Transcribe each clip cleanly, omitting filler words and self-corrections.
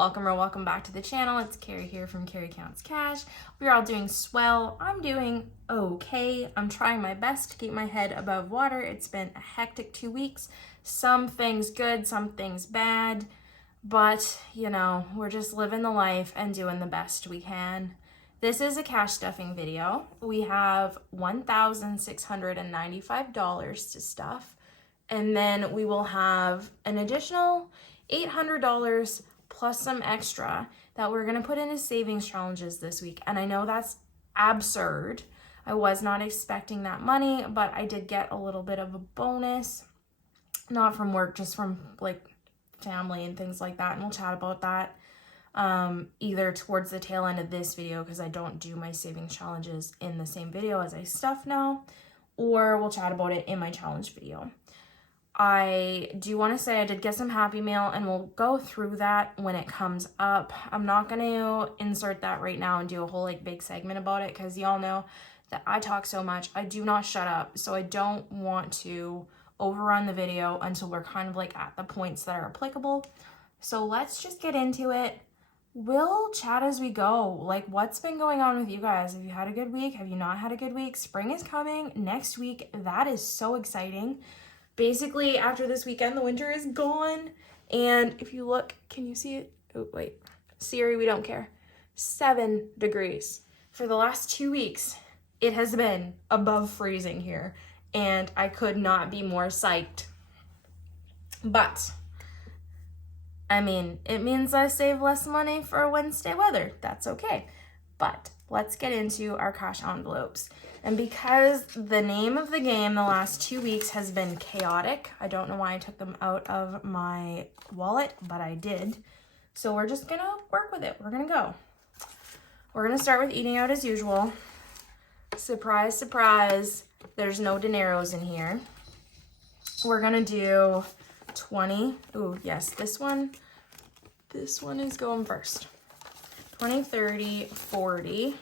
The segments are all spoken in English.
Welcome or welcome back to the channel. It's Carrie here from Carrie Counts Cash. We're all doing swell. I'm doing okay. I'm trying my best to keep my head above water. It's been a hectic 2 weeks. Some things good, some things bad, but you know, we're just living the life and doing the best we can. This is a cash stuffing video. We have $1,695 to stuff, and then we will have an additional $800 plus some extra that we're gonna put into savings challenges this week. And I know that's absurd. I was not expecting that money, but I did get a little bit of a bonus, not from work, just from like family and things like that. And we'll chat about that either towards the tail end of this video, because I don't do my savings challenges in the same video as I stuff now, or we'll chat about it in my challenge video. I do want to say I did get some Happy Mail, and we'll go through that when it comes up. I'm not going to insert that right now and do a whole like big segment about it, because y'all know that I talk so much. I do not shut up, so I don't want to overrun the video until we're kind of like at the points that are applicable. So let's just get into it. We'll chat as we go. Like, what's been going on with you guys? Have you had a good week? Have you not had a good week? Spring is coming next week. That is so exciting. Basically, after this weekend, the winter is gone. And if you look, can you see it? Oh, wait. Siri, we don't care. 7 degrees. For the last 2 weeks, it has been above freezing here. And I could not be more psyched. But, I mean, it means I save less money for Wednesday weather. That's okay. But let's get into our cash envelopes. And because the name of the game the last 2 weeks has been chaotic, I don't know why I took them out of my wallet, but I did. So we're just gonna work with it. We're gonna go. We're gonna start with eating out as usual. Surprise, surprise, there's no dineros in here. We're gonna do 20. Ooh, yes, this one is going first. 20, 30, 40.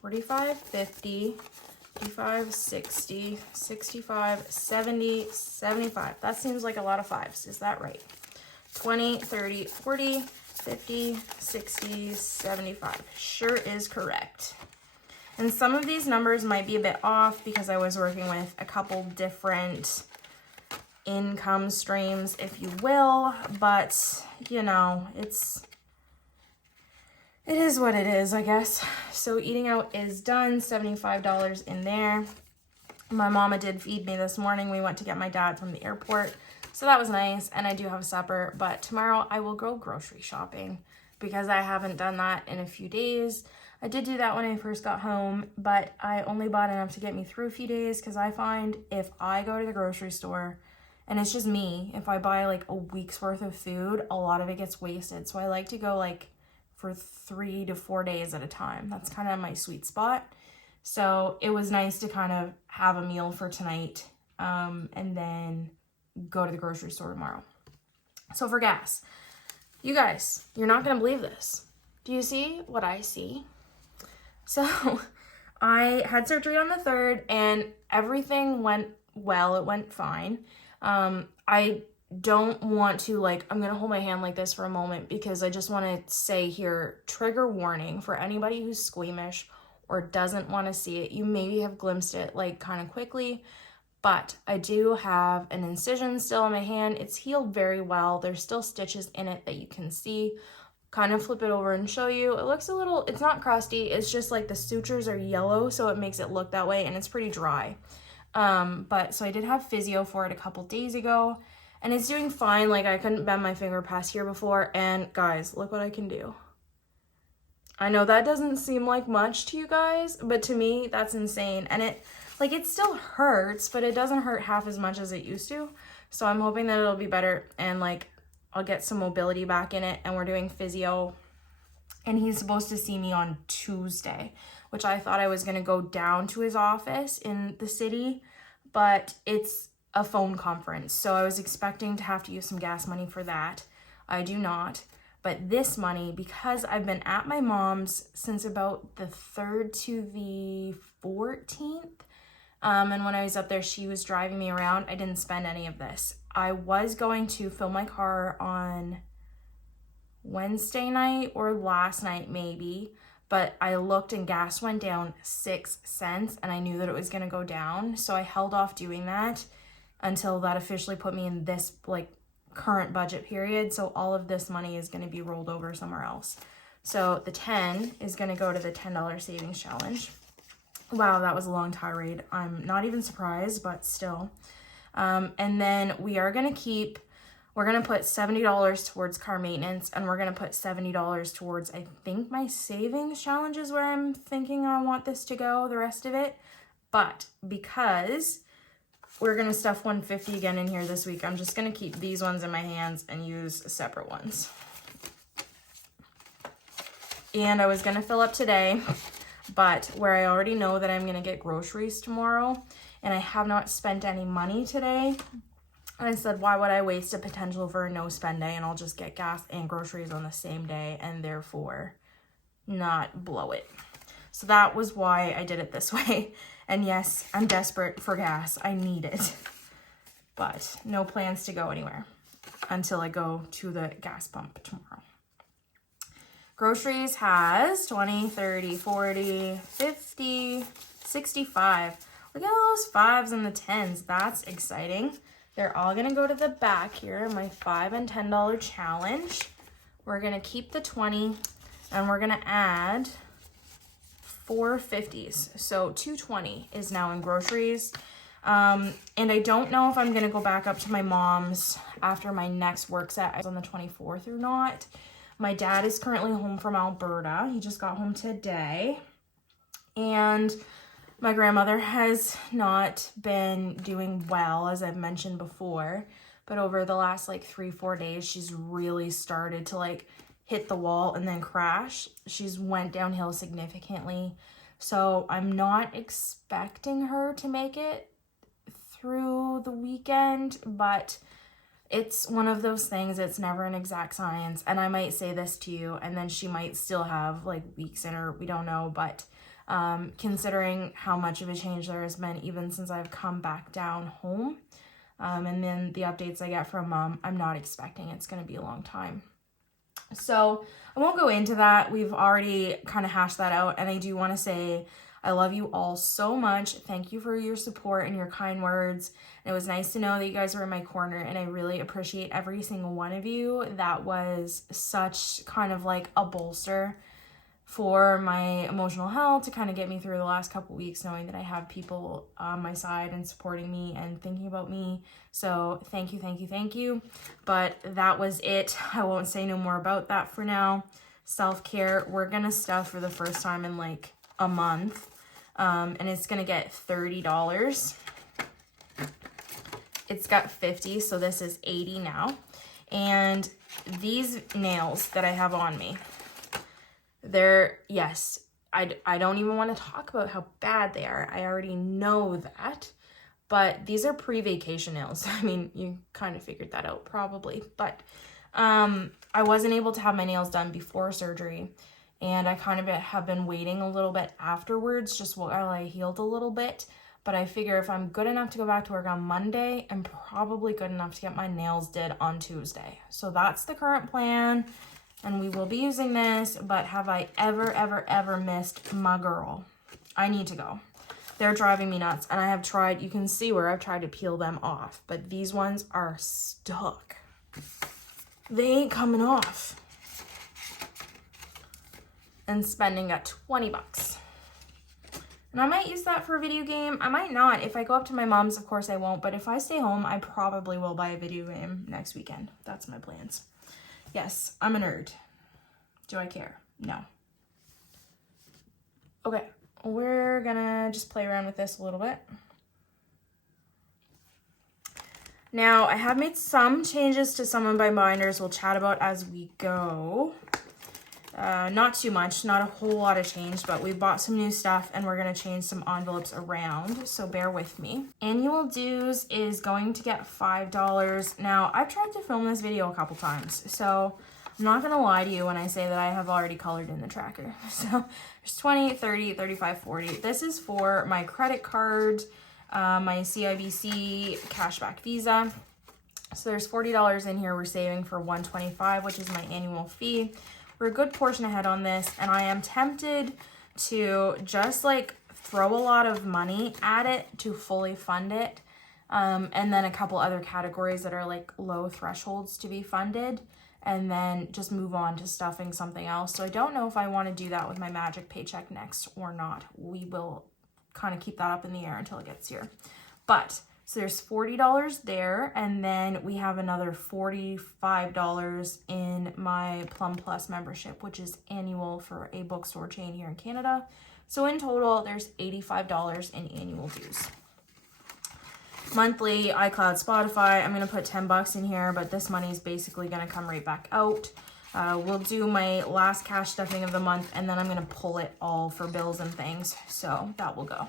45, 50, 55, 60, 65, 70, 75. That seems like a lot of fives. Is that right? 20, 30, 40, 50, 60, 75. Sure is correct. And some of these numbers might be a bit off because I was working with a couple different income streams, if you will, but you know, it is what it is, I guess. So eating out is done, $75 in there. My mama did feed me this morning. We went to get my dad from the airport, so that was nice, and I do have supper, but tomorrow I will go grocery shopping because I haven't done that in a few days. I did do that when I first got home, but I only bought enough to get me through a few days, because I find if I go to the grocery store, and it's just me, if I buy like a week's worth of food, a lot of it gets wasted. So I like to go like for 3 to 4 days at a time. That's kind of my sweet spot. So it was nice to kind of have a meal for tonight and then go to the grocery store tomorrow. So for gas, you guys, you're not going to believe this. Do you see what I see? So I had surgery on the 3rd and everything went well. It went fine. I don't want to, like, I'm going to hold my hand like this for a moment because I just want to say here, trigger warning for anybody who's squeamish or doesn't want to see it. You maybe have glimpsed it like kind of quickly, but I do have an incision still on my hand. It's healed very well. There's still stitches in it that you can see. Kind of flip it over and show you. It looks a little, it's not crusty. It's just like the sutures are yellow, so it makes it look that way, and it's pretty dry. But so I did have physio for it a couple days ago, and it's doing fine. Like, I couldn't bend my finger past here before, and guys, look what I can do. I know that doesn't seem like much to you guys, but to me, that's insane. And it still hurts, but it doesn't hurt half as much as it used to. So I'm hoping that it'll be better, and like, I'll get some mobility back in it. And we're doing physio, and he's supposed to see me on Tuesday, which I thought I was going to go down to his office in the city, but it's a phone conference. So I was expecting to have to use some gas money for that. I do not. But this money, because I've been at my mom's since about the 3rd to the 14th, and when I was up there, she was driving me around. I didn't spend any of this. I was going to fill my car on Wednesday night or last night maybe, but I looked and gas went down 6 cents and I knew that it was going to go down. So I held off doing that until that officially put me in this like current budget period. So all of this money is going to be rolled over somewhere else. So the 10 is going to go to the $10 savings challenge. Wow, that was a long tirade. I'm not even surprised, but still. And then we're going to put $70 towards car maintenance, and we're going to put $70 towards, I think my savings challenge is where I'm thinking I want this to go, the rest of it. But because we're going to stuff $150 again in here this week, I'm just going to keep these ones in my hands and use separate ones. And I was going to fill up today, but where I already know that I'm going to get groceries tomorrow, and I have not spent any money today, I said, why would I waste a potential for a no spend day, and I'll just get gas and groceries on the same day and therefore not blow it. So that was why I did it this way. And yes, I'm desperate for gas. I need it. But no plans to go anywhere until I go to the gas pump tomorrow. Groceries has 20, 30, 40, 50, 65. Look at all those 5s and the 10s. That's exciting. They're all going to go to the back here, my $5 and $10 challenge. We're going to keep the 20 and we're going to add 4 50s. So 220 is now in groceries. And I don't know if I'm going to go back up to my mom's after my next work set on the 24th or not. My dad is currently home from Alberta. He just got home today. And my grandmother has not been doing well, as I've mentioned before, but over the last like 3-4 days, she's really started to like hit the wall and then crash. She's went downhill significantly. So I'm not expecting her to make it through the weekend, but it's one of those things. It's never an exact science. And I might say this to you and then she might still have like weeks in her, we don't know, but considering how much of a change there has been even since I've come back down home, and then the updates I get from mom, I'm not expecting it's going to be a long time. So I won't go into that. We've already kind of hashed that out, and I do want to say I love you all so much. Thank you for your support and your kind words. And it was nice to know that you guys were in my corner, and I really appreciate every single one of you. That was such kind of like a bolster for my emotional health to kind of get me through the last couple weeks, knowing that I have people on my side and supporting me and thinking about me. So thank you, thank you, thank you. But that was it. I won't say no more about that for now. Self-care, we're gonna stuff for the first time in like a month, and it's gonna get $30. It's got 50, so this is 80 now. And these nails that I have on me, yes, I don't even want to talk about how bad they are. I already know that. But these are pre-vacation nails. I mean, you kind of figured that out probably. But I wasn't able to have my nails done before surgery. And I kind of have been waiting a little bit afterwards just while I healed a little bit. But I figure if I'm good enough to go back to work on Monday, I'm probably good enough to get my nails did on Tuesday. So that's the current plan. And we will be using this, but have I ever missed my girl? I need to go. They're driving me nuts, and I have tried, you can see where I've tried to peel them off, but these ones are stuck. They ain't coming off. And spending at 20 bucks. And I might use that for a video game. I might not. If I go up to my mom's, of course I won't, but if I stay home, I probably will buy a video game next weekend. That's my plans. Yes, I'm a nerd. Do I care? No. Okay, we're gonna just play around with this a little bit. Now, I have made some changes to some of my binders we'll chat about as we go. Not too much, not a whole lot of change, but we bought some new stuff and we're gonna change some envelopes around, so bear with me. Annual dues is going to get $5. Now, I've tried to film this video a couple times, so I'm not gonna lie to you when I say that I have already colored in the tracker. So there's 20, 30, 35, 40. This is for my credit card, my CIBC cashback Visa, So there's $40 in here we're saving for $125, which is my annual fee. We're a good portion ahead on this, and I am tempted to just like throw a lot of money at it to fully fund it. And then a couple other categories that are like low thresholds to be funded, and then just move on to stuffing something else. So I don't know if I want to do that with my Magic Paycheck next or not. We will kind of keep that up in the air until it gets here. But so there's $40 there, and then we have another $45 in my Plum Plus membership, which is annual for a bookstore chain here in Canada. So in total, there's $85 in annual dues. Monthly, iCloud, Spotify, I'm going to put $10 in here, but this money is basically going to come right back out. We'll do my last cash stuffing of the month, and then I'm going to pull it all for bills and things, so that will go.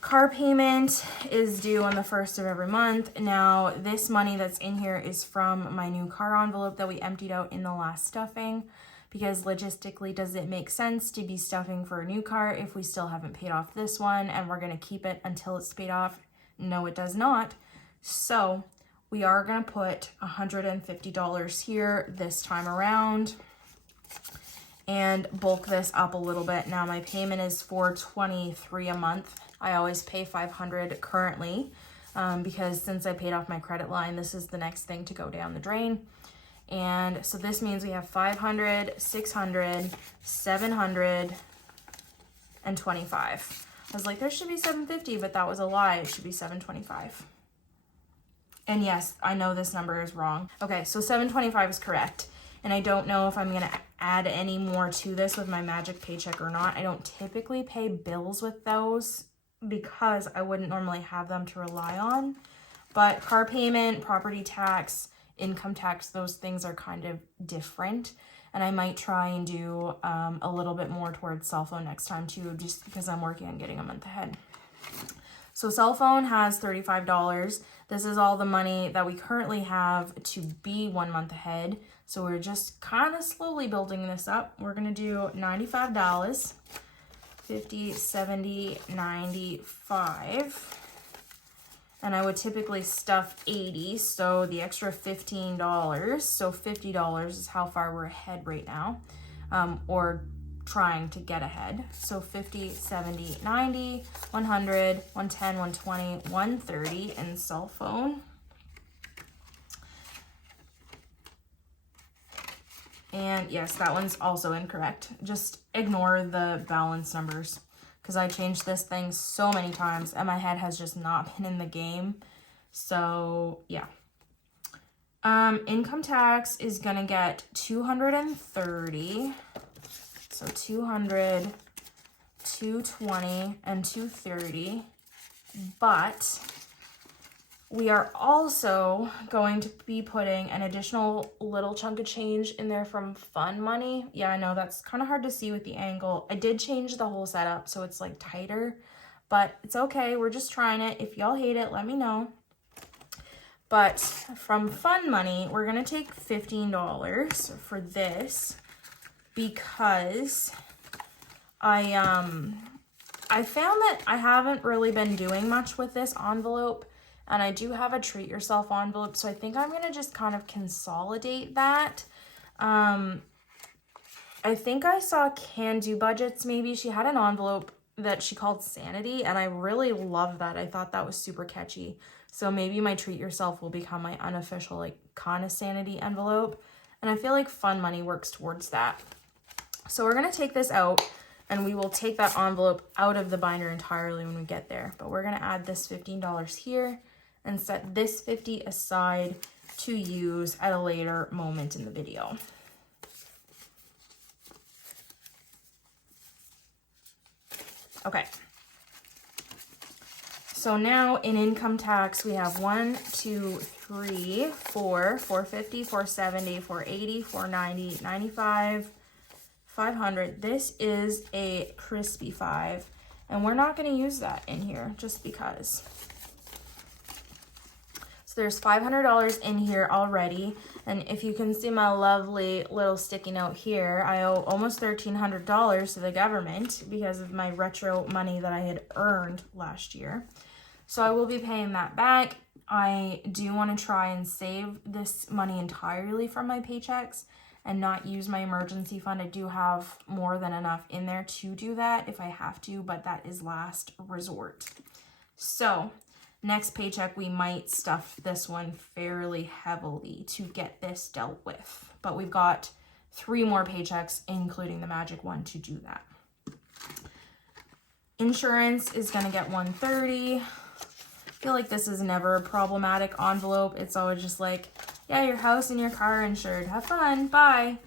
Car payment is due on the 1st of every month. Now, this money that's in here is from my new car envelope that we emptied out in the last stuffing, because logistically, does it make sense to be stuffing for a new car if we still haven't paid off this one and we're going to keep it until it's paid off? No, it does not. So we are going to put $150 here this time around and bulk this up a little bit. Now my payment is $423 a month. I always pay $500 currently because since I paid off my credit line, this is the next thing to go down the drain. And so this means we have $500, $600, $700, and $25. I was like, there should be $750, but that was a lie. It should be $725. And yes, I know this number is wrong. Okay, so $725 is correct. And I don't know if I'm going to add any more to this with my Magic Paycheck or not. I don't typically pay bills with those because I wouldn't normally have them to rely on. But car payment, property tax, income tax, those things are kind of different. And I might try and do a little bit more towards cell phone next time too, just because I'm working on getting a month ahead. So cell phone has $35. This is all the money that we currently have to be 1 month ahead. So we're just kind of slowly building this up. We're going to do $95, 50, 70, 95. And I would typically stuff 80, so the extra $15, so $50 is how far we're ahead right now, or trying to get ahead. So 50, 70, 90, 100, 110, 120, 130 in cell phone. And yes, that one's also incorrect. Just ignore the balance numbers, because I changed this thing so many times and my head has just not been in the game. So yeah. Income tax is gonna get $230. So 200, 220, and 230. But we are also going to be putting an additional little chunk of change in there from fun money. Yeah, I know that's kind of hard to see with the angle. I did change the whole setup so it's like tighter, but it's okay. We're just trying it. If y'all hate it, let me know. But from fun money, we're going to take $15 for this because I found that I haven't really been doing much with this envelope. And I do have a treat yourself envelope, so I think I'm going to just kind of consolidate that. I think I saw Can Do Budgets maybe. She had an envelope that she called Sanity, and I really love that. I thought that was super catchy. So maybe my treat yourself will become my unofficial, like, kind of Sanity envelope. And I feel like Fun Money works towards that. So we're going to take this out, and we will take that envelope out of the binder entirely when we get there. But we're going to add this $15 here and set this $50 aside to use at a later moment in the video. Okay. So now in income tax, we have 1, 2, 3, 4, 450, 470, 480, 490, 95, 500. This is a crispy 5, and we're not going to use that in here just because. So there's $500 in here already, and if you can see my lovely little sticky note here, I owe almost $1,300 to the government because of my retro money that I had earned last year. So I will be paying that back. I do want to try and save this money entirely from my paychecks and not use my emergency fund. I do have more than enough in there to do that if I have to, but that is last resort. So next paycheck, we might stuff this one fairly heavily to get this dealt with. But we've got 3 more paychecks, including the magic one, to do that. Insurance is going to get $130. I feel like this is never a problematic envelope. It's always just like, yeah, your house and your car are insured. Have fun. Bye.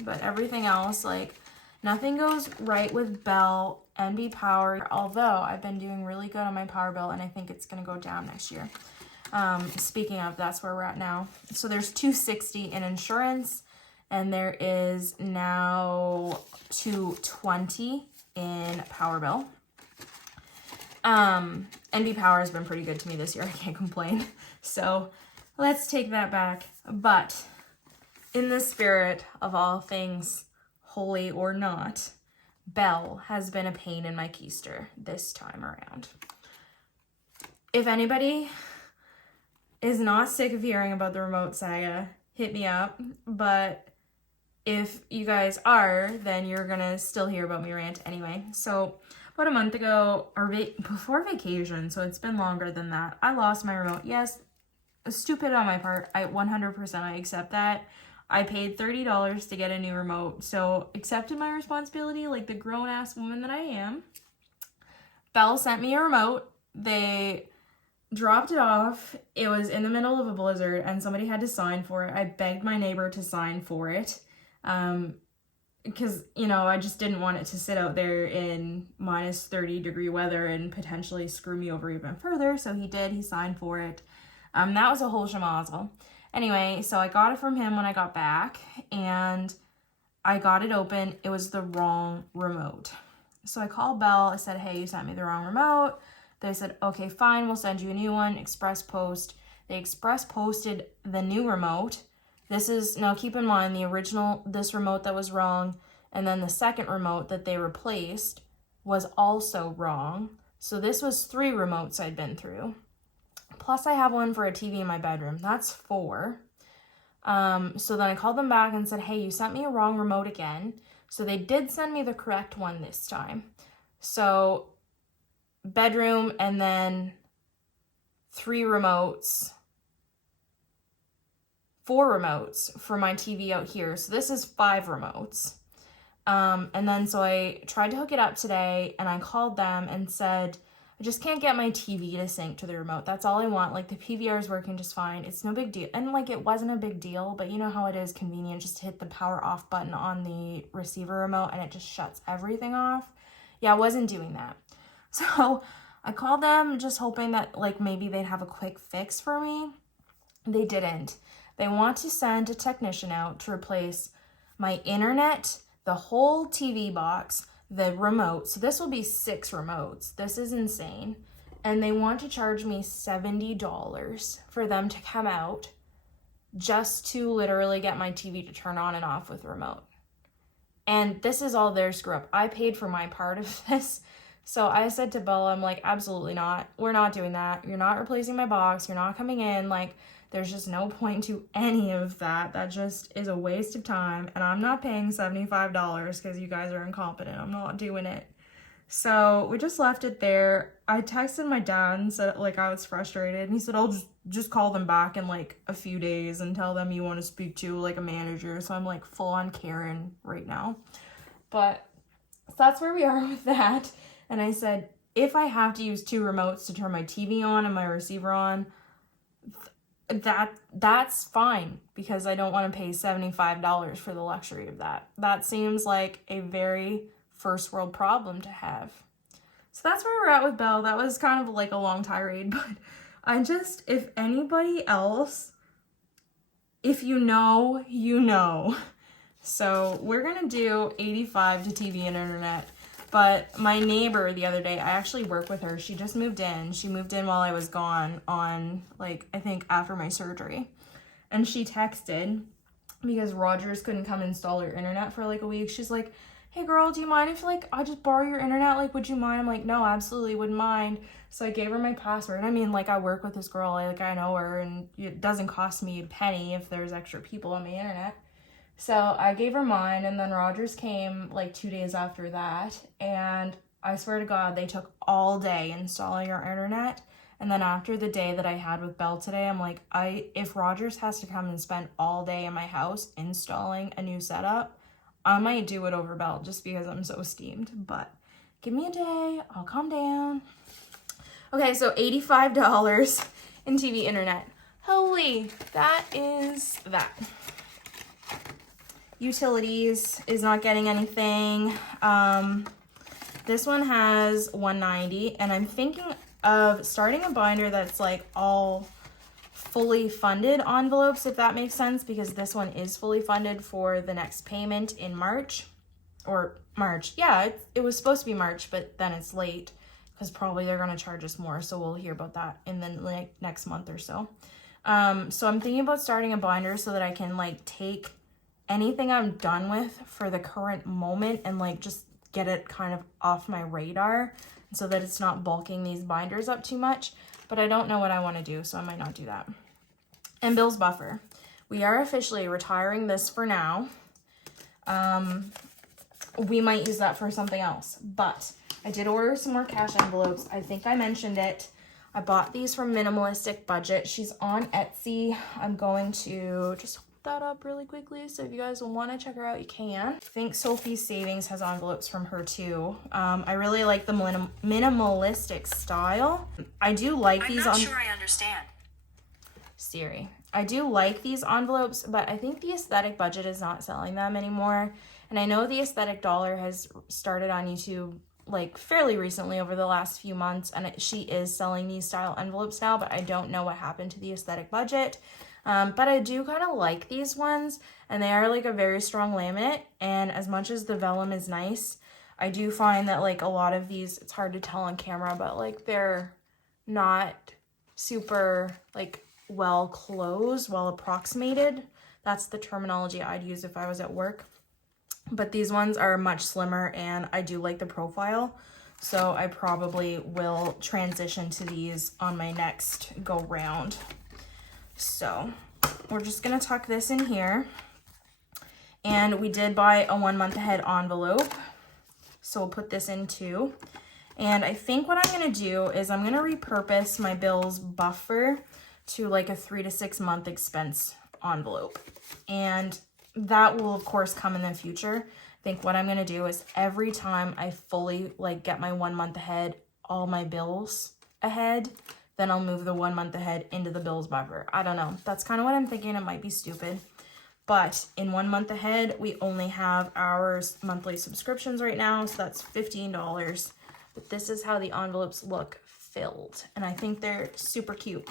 But everything else, like, nothing goes right with Bell and Power, although I've been doing really good on my power bill, and I think it's going to go down next year. Speaking of, that's where we're at now. So there's $260 in insurance, and there is now $220 in power bill. NB Power has been pretty good to me this year. I can't complain. So let's take that back. But in the spirit of all things holy or not, Bell has been a pain in my keister this time around. If anybody is not sick of hearing about the remote saga, hit me up. But if you guys are, then you're gonna still hear about me rant anyway. So about a month ago, or before vacation, so it's been longer than that, I lost my remote. Yes, stupid on my part. 100% I accept that. I paid $30 to get a new remote, so accepted my responsibility like the grown-ass woman that I am. Bell sent me a remote. They dropped it off. It was in the middle of a blizzard, and somebody had to sign for it. I begged my neighbor to sign for it. Because, you know, I just didn't want it to sit out there in minus 30-degree weather and potentially screw me over even further. So he did. He signed for it. That was a whole schmozzle. Anyway, so I got it from him when I got back, and I got it open. It was the wrong remote. So I called Bell. I said, hey, you sent me the wrong remote. They said, okay, fine. We'll send you a new one. Express post. They express posted the new remote. This is, now keep in mind, the original, this remote that was wrong, and then the second remote that they replaced was also wrong. So this was 3 remotes I'd been through. Plus I have one for a TV in my bedroom. That's 4. So then I called them back and said, hey, you sent me a wrong remote again. So they did send me the correct one this time. So bedroom and then 3 remotes. 4 remotes for my TV out here. So this is 5 remotes. And then so I tried to hook it up today, and I called them and said, I just can't get my TV to sync to the remote. That's all I want. Like, the PVR is working just fine. It's no big deal. And like, it wasn't a big deal, but you know how it is convenient just to hit the power off button on the receiver remote and it just shuts everything off. Yeah, I wasn't doing that. So I called them just hoping that like maybe they'd have a quick fix for me. They didn't. They want to send a technician out to replace my internet, the whole TV box, the remote. So this will be 6 remotes. This is insane. And they want to charge me $70 for them to come out just to literally get my TV to turn on and off with the remote. And this is all their screw up. I paid for my part of this. So I said to Bella, I'm like, absolutely not. We're not doing that. You're not replacing my box. You're not coming in. Like, there's just no point to any of that. That just is a waste of time. And I'm not paying $75 because you guys are incompetent. I'm not doing it. So we just left it there. I texted my dad and said, like, I was frustrated. And he said, I'll just call them back in, like, a few days and tell them you want to speak to, like, a manager. So I'm, like, full on Karen right now. But so that's where we are with that. And I said, if I have to use 2 remotes to turn my TV on and my receiver on, that's fine, because I don't want to pay $75 for the luxury of that. That seems like a very first world problem to have. So that's where we're at with Bell. That was kind of like a long tirade, but I just, if anybody else, if you know, you know. So we're going to do 85 to TV and internet. But my neighbor the other day, I actually work with her. She just moved in. She moved in while I was gone on, like, I think after my surgery. And she texted, because Rogers couldn't come install her internet for like a week. She's like, hey girl, do you mind if like I just borrow your internet? Like, would you mind? I'm like, no, absolutely wouldn't mind. So I gave her my password. I mean, like, I work with this girl, like I know her, and it doesn't cost me a penny if there's extra people on my internet. So I gave her mine, and then Rogers came like 2 days after that, and I swear to God, they took all day installing our internet. And then after the day that I had with Belle today, I'm like, if Rogers has to come and spend all day in my house installing a new setup, I might do it over Belle just because I'm so steamed. But give me a day, I'll calm down. Okay, so $85 in TV internet. Holy, that is that. Utilities is not getting anything. This one has $190, and I'm thinking of starting a binder that's like all fully funded envelopes, if that makes sense, because this one is fully funded for the next payment in March. Yeah, it was supposed to be March, but then it's late because probably they're going to charge us more, so we'll hear about that in the like next month or so. So I'm thinking about starting a binder so that I can like take anything I'm done with for the current moment and like just get it kind of off my radar so that it's not bulking these binders up too much. But I don't know what I want to do, so I might not do that. And Bill's buffer. We are officially retiring this for now. We might use that for something else, but I did order some more cash envelopes. I think I mentioned it. I bought these from Minimalistic Budget. She's on Etsy. I'm going to just that up really quickly, so if you guys want to check her out, you can. I think Sophie's Savings has envelopes from her too. I really like the minimalistic style. I do like these. I'm not sure I understand. Siri. I do like these envelopes, but I think the Aesthetic Budget is not selling them anymore. And I know the Aesthetic Dollar has started on YouTube like fairly recently over the last few months, and she is selling these style envelopes now, but I don't know what happened to the Aesthetic Budget. But I do kind of like these ones, and they are like a very strong laminate, and as much as the vellum is nice, I do find that like a lot of these, it's hard to tell on camera, but like they're not super like well closed, well approximated. That's the terminology I'd use if I was at work. But these ones are much slimmer, and I do like the profile, so I probably will transition to these on my next go round. So we're just gonna tuck this in here, and we did buy a 1 month ahead envelope, so we'll put this in too. And I think what I'm gonna do is I'm gonna repurpose my Bill's buffer to like a 3 to 6 month expense envelope, and that will of course come in the future. I think what I'm gonna do is every time I fully like get my 1 month ahead, all my bills ahead, then I'll move the 1 month ahead into the Bill's buffer. I don't know. That's kind of what I'm thinking. It might be stupid. But in 1 month ahead, we only have our monthly subscriptions right now, so that's $15. But this is how the envelopes look filled, and I think they're super cute.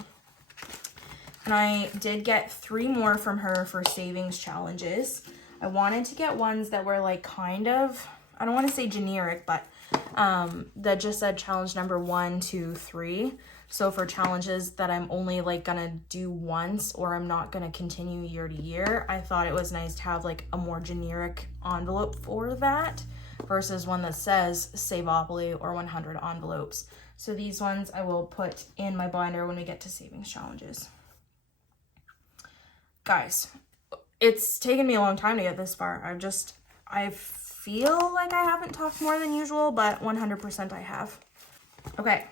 And I did get 3 more from her for savings challenges. I wanted to get ones that were like kind of, I don't want to say generic, but that just said challenge number 1, 2, 3. So for challenges that I'm only like gonna do once, or I'm not gonna continue year to year, I thought it was nice to have like a more generic envelope for that versus one that says Saveopoly or 100 envelopes. So these ones I will put in my binder when we get to savings challenges. Guys, it's taken me a long time to get this far. I feel like I haven't talked more than usual, but 100% I have. Okay.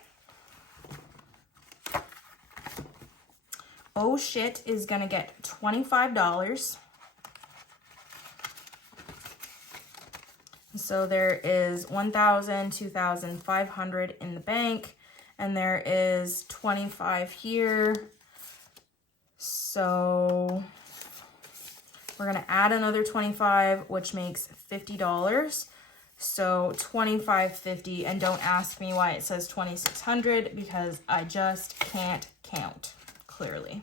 Oh shit is gonna get $25. So there is $1,000, $2,000, $500 in the bank, and there is $25 here. So we're gonna add another $25, which makes $50. So $25.50, and don't ask me why it says $2,600 because I just can't count, clearly.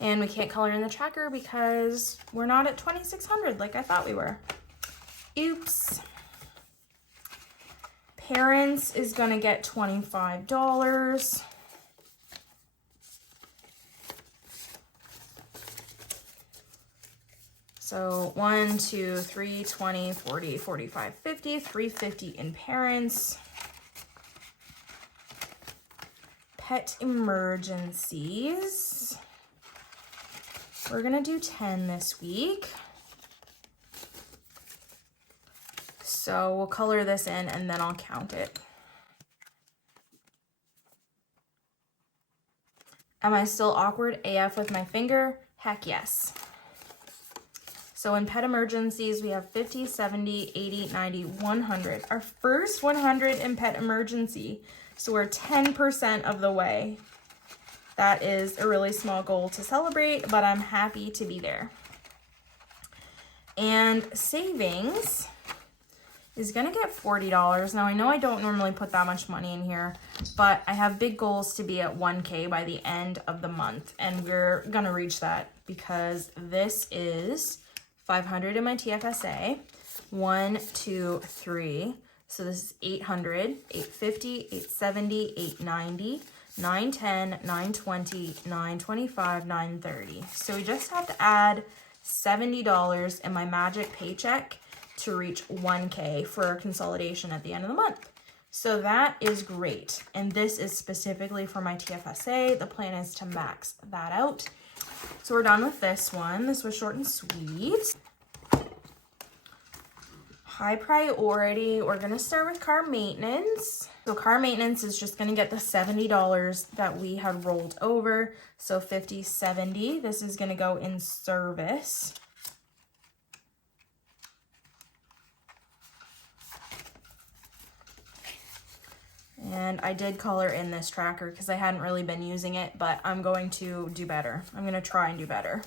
And we can't color in the tracker because we're not at $2,600 like I thought we were. Oops. Parents is gonna get $25. So 1, 2, 3, 20, 40, 45, 50, 350 in parents. Pet emergencies. We're gonna do 10 this week. So we'll color this in and then I'll count it. Am I still awkward AF with my finger? Heck yes. So in pet emergencies, we have 50, 70, 80, 90, 100. Our first 100 in pet emergency. So we're 10% of the way. That is a really small goal to celebrate, but I'm happy to be there. And savings is gonna get $40. Now I know I don't normally put that much money in here, but I have big goals to be at 1K by the end of the month, and we're gonna reach that because this is 500 in my TFSA, 1, 2, 3. So this is 800, 850, 870, 890, 910, 920, 925, 930. So we just have to add $70 in my magic paycheck to reach 1K for our consolidation at the end of the month. So that is great. And this is specifically for my TFSA. The plan is to max that out. So we're done with this one. This was short and sweet. High priority, we're gonna start with car maintenance. So car maintenance is just gonna get the $70 that we had rolled over. So 50, 70, this is gonna go in service. And I did color in this tracker because I hadn't really been using it, but I'm going to do better. I'm gonna try and do better.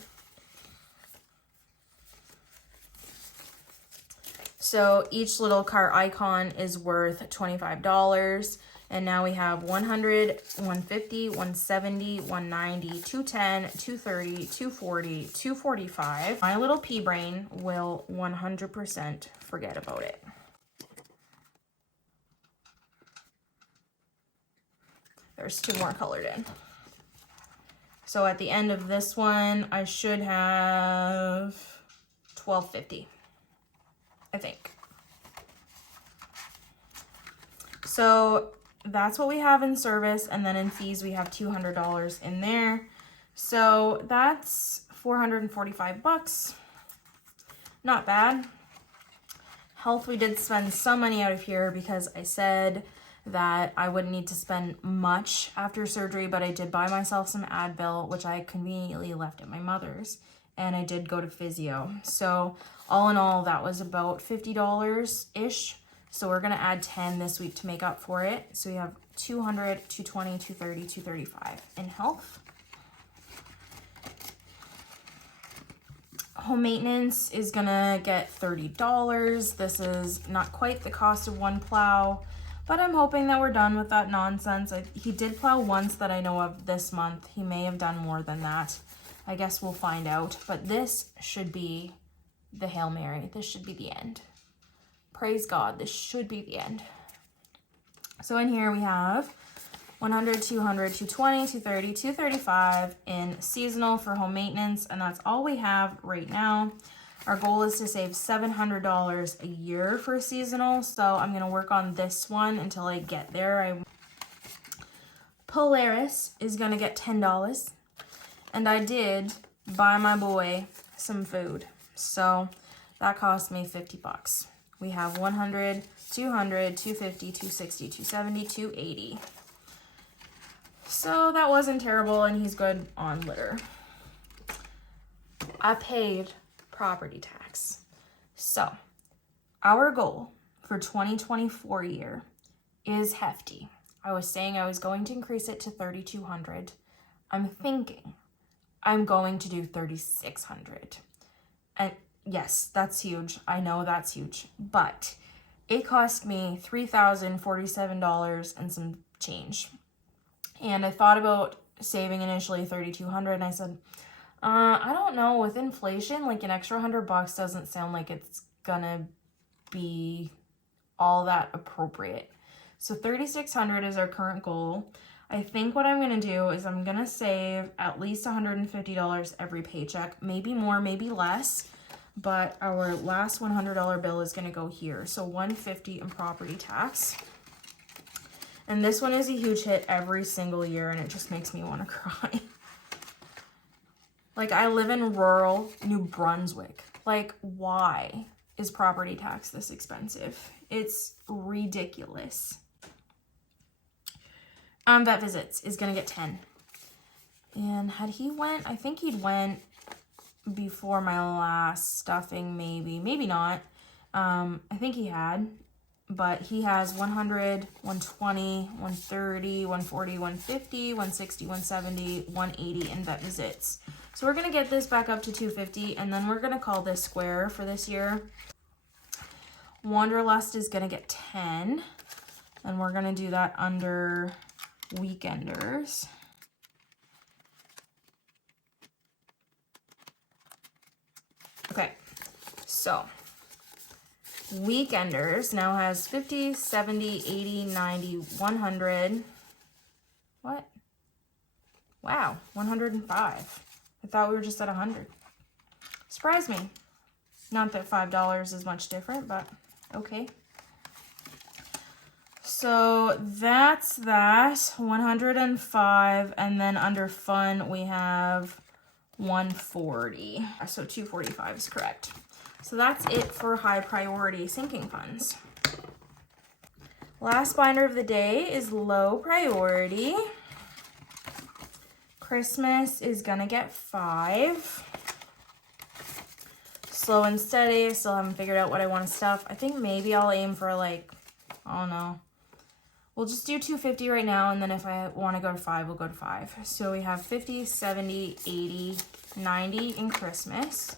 So each little car icon is worth $25. And now we have 100, 150, 170, 190, 210, 230, 240, 245. My little pea brain will 100% forget about it. There's 2 more colored in. So at the end of this one, I should have $12.50. I think. So that's what we have in service, and then in fees we have $200 in there. So that's $445. Not bad. Health, we did spend some money out of here because I said that I wouldn't need to spend much after surgery, but I did buy myself some Advil, which I conveniently left at my mother's. And I did go to physio. So all in all, that was about $50-ish. So we're gonna add 10 this week to make up for it. So we have 200, 220, 230, 235 in health. Home maintenance is gonna get $30. This is not quite the cost of one plow, but I'm hoping that we're done with that nonsense. He did plow once that I know of this month. He may have done more than that. I guess we'll find out, but this should be the Hail Mary. This should be the end. Praise God, this should be the end. So in here we have 100, 200, 220, 230, 235 in seasonal for home maintenance, and that's all we have right now. Our goal is to save $700 a year for seasonal, so I'm gonna work on this one until I get there. Polaris is gonna get $10. And I did buy my boy some food. So that cost me $50. We have 100, 200, 250, 260, 270, 280. So that wasn't terrible, and he's good on litter. I paid property tax. So our goal for 2024 year is hefty. I was saying I was going to increase it to $3,200. I'm thinking I'm going to do $3,600. And yes, that's huge. I know that's huge. But it cost me $3,047 and some change. And I thought about saving initially $3,200, and I said, I don't know, with inflation, like an extra $100 doesn't sound like it's gonna be all that appropriate. So $3,600 is our current goal. I think what I'm going to do is I'm going to save at least $150 every paycheck, maybe more, maybe less. but our last $100 bill is gonna go here. So $150 in property tax. And this one is a huge hit every single year, and it just makes me wanna cry. Like, I live in rural New Brunswick. Like, why is property tax this expensive? It's ridiculous. Vet visits is gonna get 10. And had he went, I think he'd went before my last stuffing, maybe not. I think he had, but he has 100, 120, 130, 140, 150, 160, 170, 180 in vet visits. So we're gonna get this back up to 250, and then we're gonna call this square for this year. Wanderlust is gonna get 10, and we're gonna do that under weekenders. Okay, so weekenders now has 50, 70, 80, 90, 100. What? Wow, 105. I thought we were just at 100. Surprised me. Not that $5 is much different, but okay. So that's that, 105, and then under fun we have 140. So 245 is correct. So that's it for high priority sinking funds. Last binder of the day is low priority. Christmas is gonna get 5. Slow and steady. I still haven't figured out what I want to stuff. I think maybe I'll aim for, like, I don't know. We'll just do 250 right now, and then if I want to go to 5, we'll go to 5. So we have 50, 70, 80, 90 in Christmas,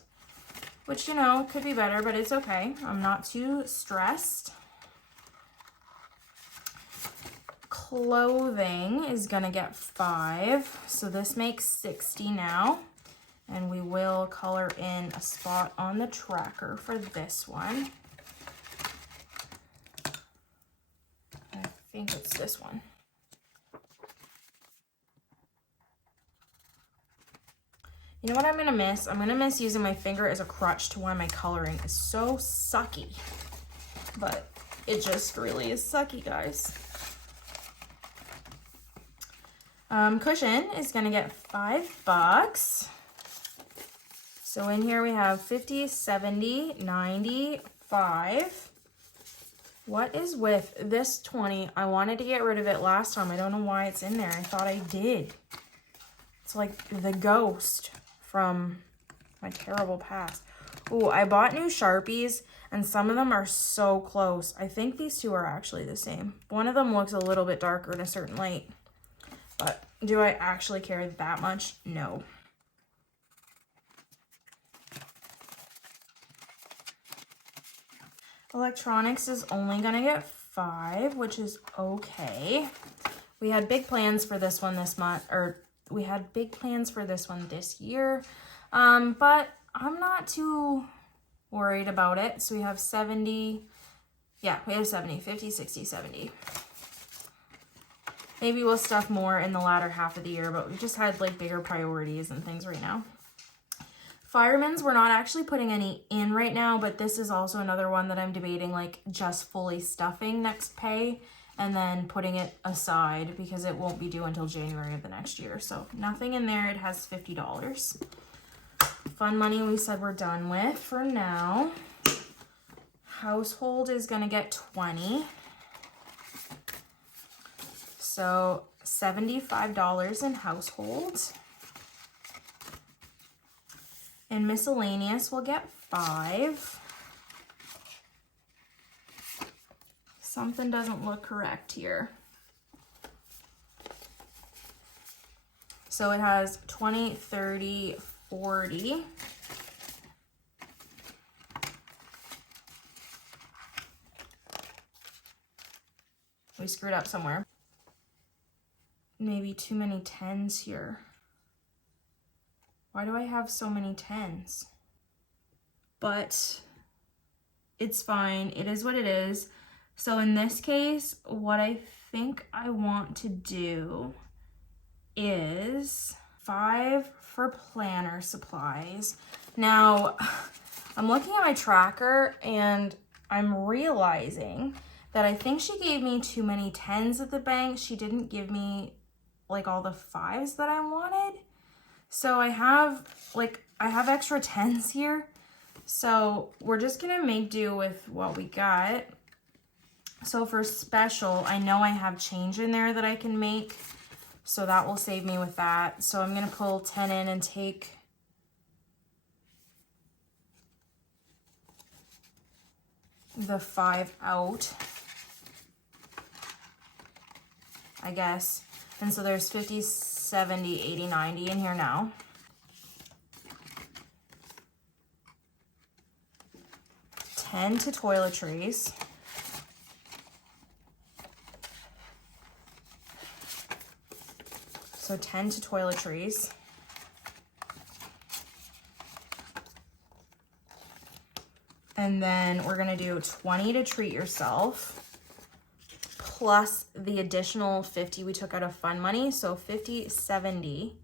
which, you know, could be better, but it's okay. I'm not too stressed. Clothing is gonna get 5, so this makes 60 now, and we will color in a spot on the tracker for this one. I think it's this one. You know what I'm gonna miss? I'm gonna miss using my finger as a crutch to why my coloring is so sucky, but it just really is sucky, guys. Cushion is gonna get $5. So in here we have 50, 70, 90, 5. What is with this 20? I wanted to get rid of it last time. I don't know why it's in there. I thought I did. It's like the ghost from my terrible past. Ooh, I bought new Sharpies, and some of them are so close. I think these two are actually the same. One of them looks a little bit darker in a certain light. But do I actually care that much? No. Electronics is only gonna get 5, which is okay. We had big plans for this one this month, or we had big plans for this one this year, but I'm not too worried about it. So we have 70, yeah, we have 70, 50, 60, 70. Maybe we'll stuff more in the latter half of the year, but we just had like bigger priorities and things right now. Firemen's, we're not actually putting any in right now, but this is also another one that I'm debating, like just fully stuffing next pay and then putting it aside because it won't be due until January of the next year. So nothing in there. It has $50. Fun money we said we're done with for now. Household is gonna get 20. So $75 in household. And miscellaneous will get 5. Something doesn't look correct here. So it has 20, 30, 40. We screwed up somewhere. Maybe too many 10s here. Why do I have so many 10s? But it's fine. It is what it is. So in this case, what I think I want to do is 5 for planner supplies. Now, I'm looking at my tracker and I'm realizing that I think she gave me too many 10s at the bank. She didn't give me like all the 5s that I wanted. So I have extra 10s here. So we're just gonna make do with what we got. So for special, I know I have change in there that I can make. So that will save me with that. So I'm gonna pull 10 in and take the 5 out, I guess. And so there's 50, 70, 80, 90 in here now. $10 to toiletries. So 10 to toiletries. And then we're gonna do 20 to treat yourself, plus the additional 50 we took out of fund money. So 50, 70,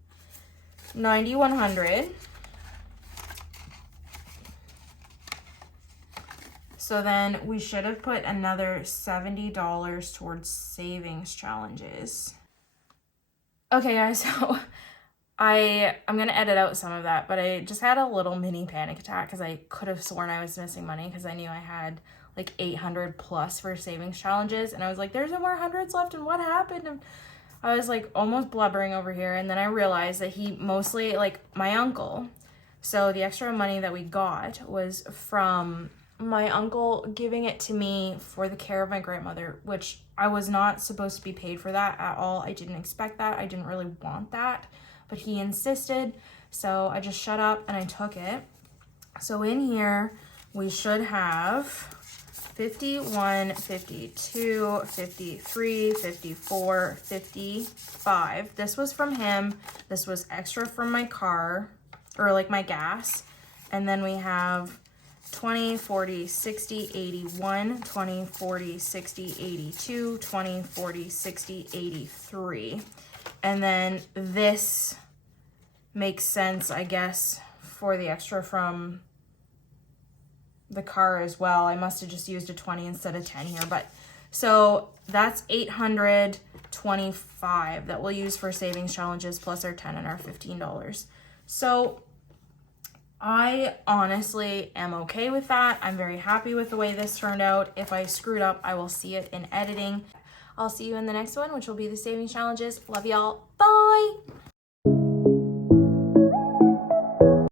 90, 100. So then we should have put another $70 towards savings challenges. Okay guys, so I'm gonna edit out some of that, but I just had a little mini panic attack because I could have sworn I was missing money because I knew I had like 800 plus for savings challenges, and I was like, there's no more hundreds left, and what happened? And I was like almost blubbering over here, and then I realized that he mostly, like my uncle, so the extra money that we got was from my uncle giving it to me for the care of my grandmother, which I was not supposed to be paid for that at all. I didn't expect that. I didn't really want that, but he insisted. So I just shut up and I took it. So in here, we should have 51, 52, 53, 54, 55. This was from him. This was extra from my car, or like my gas. And then we have 20, 40, 60, 81, 20, 40, 60, 82, 20, 40, 60, 83. And then this makes sense, I guess, for the extra from the car as well. I must have just used a 20 instead of 10 here, but so that's 825 that we'll use for savings challenges plus our 10 and our $15. So I honestly am okay with that. I'm very happy with the way this turned out. If I screwed up, I will see it in editing. I'll see you in the next one, which will be the savings challenges. Love y'all. Bye.